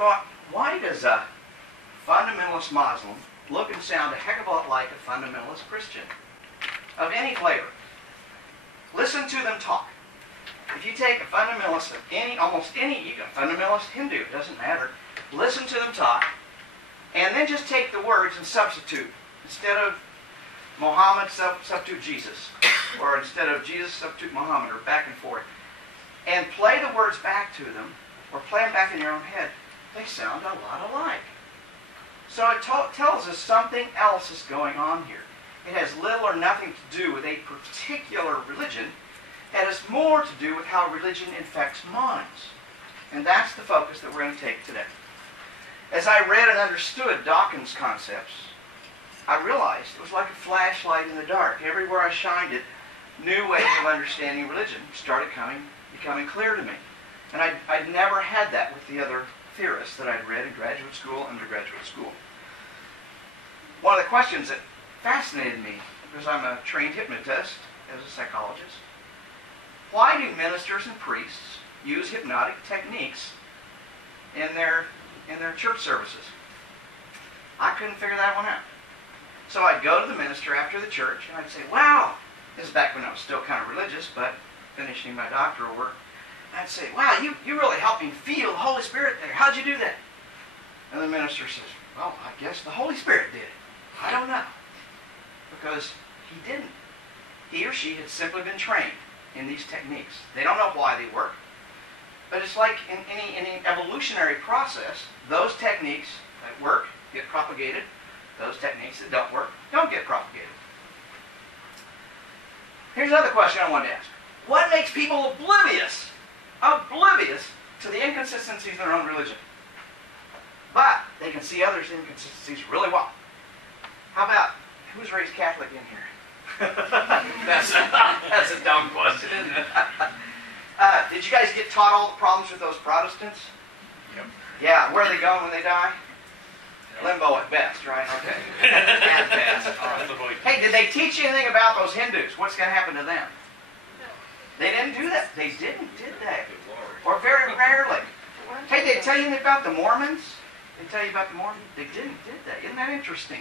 thought, why does a fundamentalist Muslim look and sound a heck of a lot like a fundamentalist Christian of any flavor? Listen to them talk. If you take a fundamentalist of almost any, you can fundamentalist Hindu, it doesn't matter. Listen to them talk, and then just take the words and substitute. Instead of Muhammad, substitute Jesus. Or instead of Jesus, substitute Muhammad, or back and forth. And play the words back to them, or play them back in your own head. They sound a lot alike. So it tells us something else is going on here. It has little or nothing to do with a particular religion. It has more to do with how religion infects minds. And that's the focus that we're going to take today. As I read and understood Dawkins' concepts, I realized it was like a flashlight in the dark. Everywhere I shined it, new ways of understanding religion started becoming clear to me. And I'd never had that with the other theorists that I'd read in graduate school, undergraduate school. One of the questions that fascinated me, because I'm a trained hypnotist as a psychologist, why do ministers and priests use hypnotic techniques in their church services? I couldn't figure that one out. So I'd go to the minister after the church and I'd say, wow, this is back when I was still kind of religious, but finishing my doctoral work. I'd say, wow, you really helped me feel the Holy Spirit there. How'd you do that? And the minister says, well, I guess the Holy Spirit did it. I don't know. Because he didn't. He or she had simply been trained in these techniques. They don't know why they work. But it's like in any evolutionary process, those techniques that work get propagated. Those techniques that don't work don't get propagated. Here's another question I wanted to ask. What makes people oblivious to the inconsistencies in their own religion? But they can see others' inconsistencies really well. How about, who's raised Catholic in here? That's a dumb question, isn't it? Did you guys get taught all the problems with those Protestants? Yep. Yeah, where are they going when they die? Limbo at best, right? Okay. At best. Hey, did they teach you anything about those Hindus? What's going to happen to them? They didn't do that. They didn't, did they? Or very rarely. Hey, did they tell you anything about the Mormons? They tell you about the Mormons? They didn't, did they? Isn't that interesting?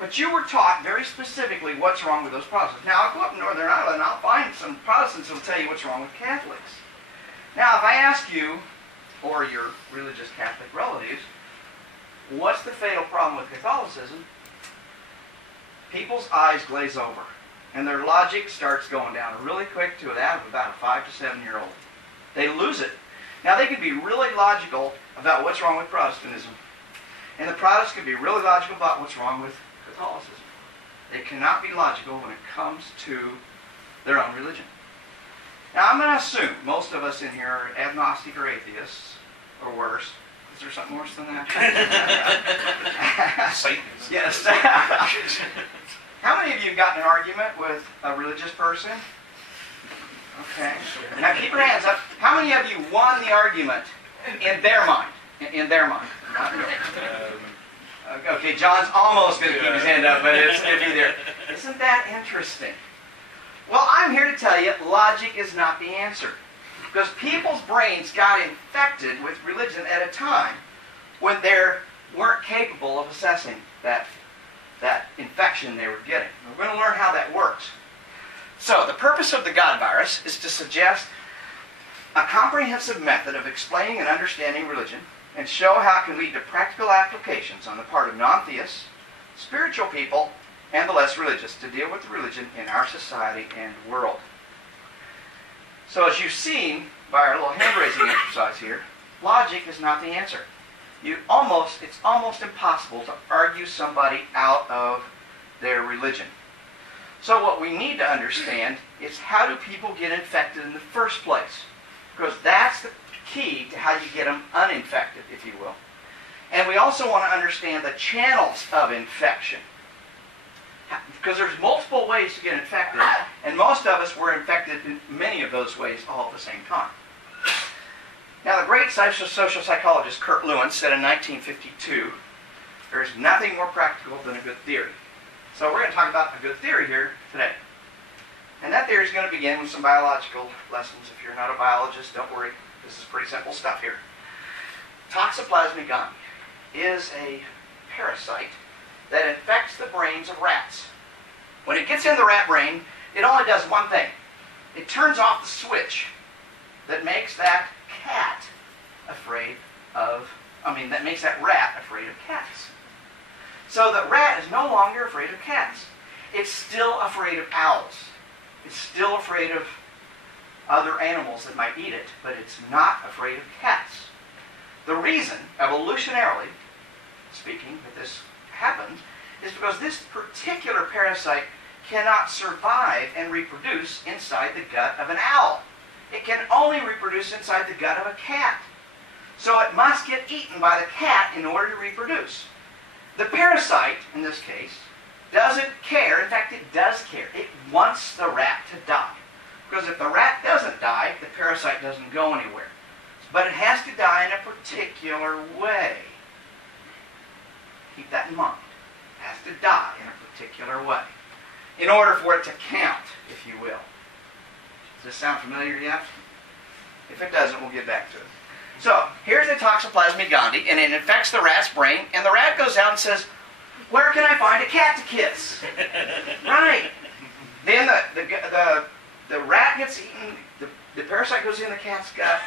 But you were taught very specifically what's wrong with those Protestants. Now, I'll go up in Northern Ireland and I'll find some Protestants who will tell you what's wrong with Catholics. Now, if I ask you, or your religious Catholic relatives, what's the fatal problem with Catholicism? People's eyes glaze over, and their logic starts going down really quick to that of about a 5 to 7 year old. They lose it. Now, they could be really logical about what's wrong with Protestantism, and the Protestants could be really logical about what's wrong with Catholicism. They cannot be logical when it comes to their own religion. Now, I'm going to assume most of us in here are agnostic or atheists, or worse. Is there something worse than that? Satanists. Yes. How many of you have gotten an argument with a religious person? Okay. Now keep your hands up. How many of you won the argument in their mind? In their mind. Okay, John's almost going to keep his hand up, but it's iffy there. Isn't that interesting? Well, I'm here to tell you, logic is not the answer. Because people's brains got infected with religion at a time when they weren't capable of assessing that infection they were getting. We're going to learn how that works. So, the purpose of the God virus is to suggest a comprehensive method of explaining and understanding religion and show how it can lead to practical applications on the part of non-theists, spiritual people, and the less religious to deal with the religion in our society and world. So as you've seen by our little hand-raising exercise here, logic is not the answer. It's almost impossible to argue somebody out of their religion. So what we need to understand is, how do people get infected in the first place? Because that's the key to how you get them uninfected, if you will. And we also want to understand the channels of infection. Because there's multiple ways to get infected, and most of us were infected in many of those ways all at the same time. Now, the great social psychologist Kurt Lewin said in 1952, there's nothing more practical than a good theory. So we're going to talk about a good theory here today. And that theory is going to begin with some biological lessons. If you're not a biologist, don't worry. This is pretty simple stuff here. Toxoplasma gondii is a parasite that infects the brains of rats. When it gets in the rat brain, it only does one thing. It turns off the switch that makes that cat afraid of, that makes that rat afraid of cats. So the rat is no longer afraid of cats. It's still afraid of owls. It's still afraid of other animals that might eat it, but it's not afraid of cats. The reason, evolutionarily speaking, that this happens is because this particular parasite cannot survive and reproduce inside the gut of an owl. It can only reproduce inside the gut of a cat. So it must get eaten by the cat in order to reproduce. The parasite, in this case, doesn't care. In fact, it does care. It wants the rat to die. Because if the rat doesn't die, the parasite doesn't go anywhere. But it has to die in a particular way. Keep that in mind. It has to die in a particular way in order for it to count, if you will. Does this sound familiar yet? If it doesn't, we'll get back to it. So, here's the Toxoplasma gondii, and it infects the rat's brain, and the rat goes out and says, "Where can I find a cat to kiss?" Right. Then the rat gets eaten, the parasite goes in the cat's gut,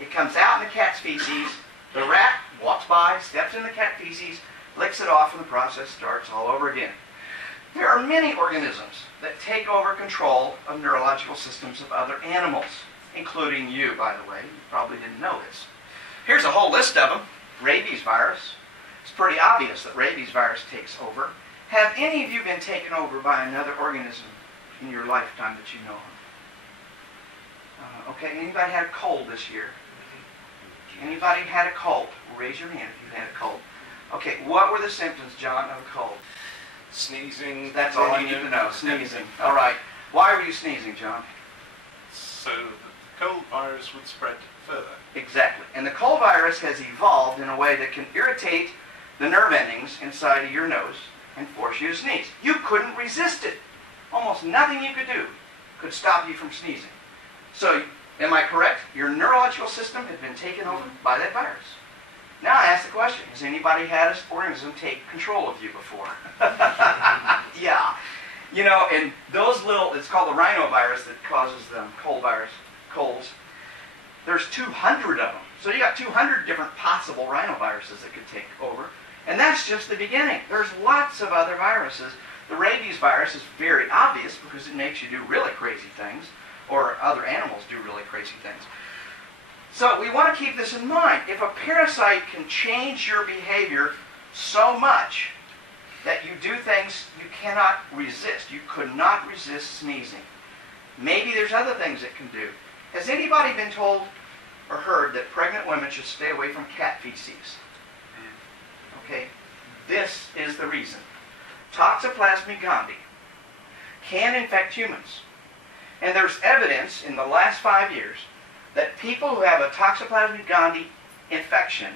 it comes out in the cat's feces, the rat walks by, steps in the cat feces, licks it off, and the process starts all over again. There are many organisms that take over control of neurological systems of other animals, including you, by the way. You probably didn't know this. Here's a whole list of them. Rabies virus. It's pretty obvious that rabies virus takes over. Have any of you been taken over by another organism in your lifetime that you know of? Okay, anybody had a cold this year? Anybody had a cold? Raise your hand if you had a cold. Okay, what were the symptoms, John, of a cold? Sneezing. That's all you need to know. Sneezing. All right. Why were you sneezing, John? So the cold virus would spread further. Exactly. And the cold virus has evolved in a way that can irritate the nerve endings inside of your nose and force you to sneeze. You couldn't resist it. Almost nothing you could do could stop you from sneezing. So, am I correct? Your neurological system had been taken over by that virus. Now I ask the question, has anybody had an organism take control of you before? Yeah. You know, and those little, it's called the rhinovirus that causes the colds. There's 200 of them. So you got 200 different possible rhinoviruses that could take over. And that's just the beginning. There's lots of other viruses. The rabies virus is very obvious because it makes you do really crazy things, or other animals do really crazy things. So we want to keep this in mind. If a parasite can change your behavior so much that you do things you cannot resist, you could not resist sneezing. Maybe there's other things it can do. Has anybody been told or heard that pregnant women should stay away from cat feces? Okay, this is the reason. Toxoplasma gondii can infect humans. And there's evidence in the last 5 years that people who have a Toxoplasma gondii infection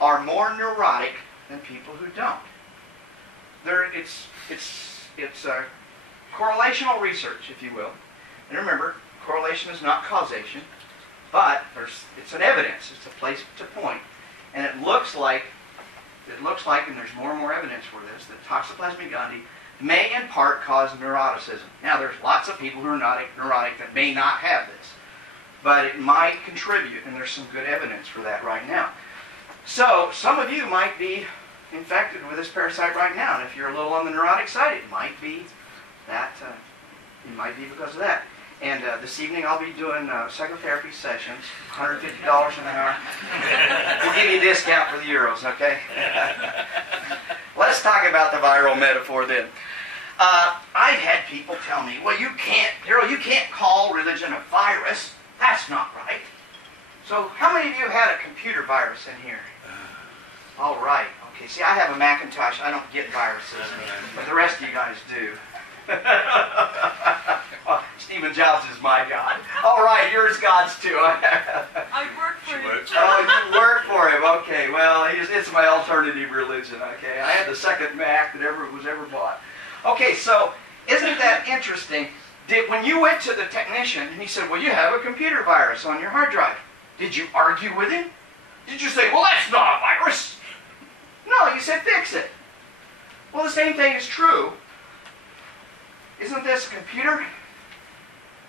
are more neurotic than people who don't. It's correlational research, if you will. And remember, correlation is not causation, but it's an evidence. It's a place to point. And it looks like, and there's more and more evidence for this, that Toxoplasma gondii may in part cause neuroticism. Now, there's lots of people who are not neurotic that may not have this, but it might contribute, and there's some good evidence for that right now. So, some of you might be infected with this parasite right now, and if you're a little on the neurotic side, it might be that, it might be because of that. And this evening I'll be doing psychotherapy sessions, $150 an hour. We'll give you a discount for the euros, okay? Let's talk about the viral metaphor then. I've had people tell me, well, Darrel, you can't call religion a virus. That's not right. So how many of you have had a computer virus in here? All right. Okay, see, I have a Macintosh. I don't get viruses, but the rest of you guys do. Oh, Stephen Jobs is my God. All right, yours God's too. I work for him. Oh, you work for him. Okay, well, it's my alternative religion. Okay, I had the second Mac that was ever bought. Okay, so isn't that interesting? When you went to the technician and he said, well, you have a computer virus on your hard drive, did you argue with him? Did you say, well, that's not a virus? No, you said fix it. Well, the same thing is true. Isn't this a computer?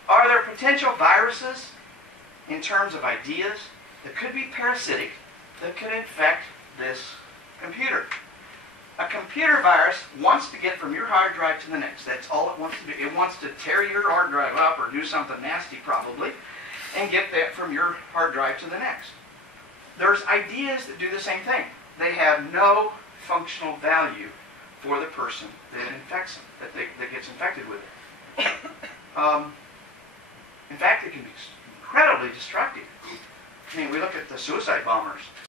Are there potential viruses in terms of ideas that could be parasitic, that could infect this computer? A computer virus wants to get from your hard drive to the next. That's all it wants to do. It wants to tear your hard drive up or do something nasty probably and get that from your hard drive to the next. There's ideas that do the same thing. They have no functional value for the person that infects them, that gets infected with it. In fact, it can be incredibly destructive. I mean, we look at the suicide bombers.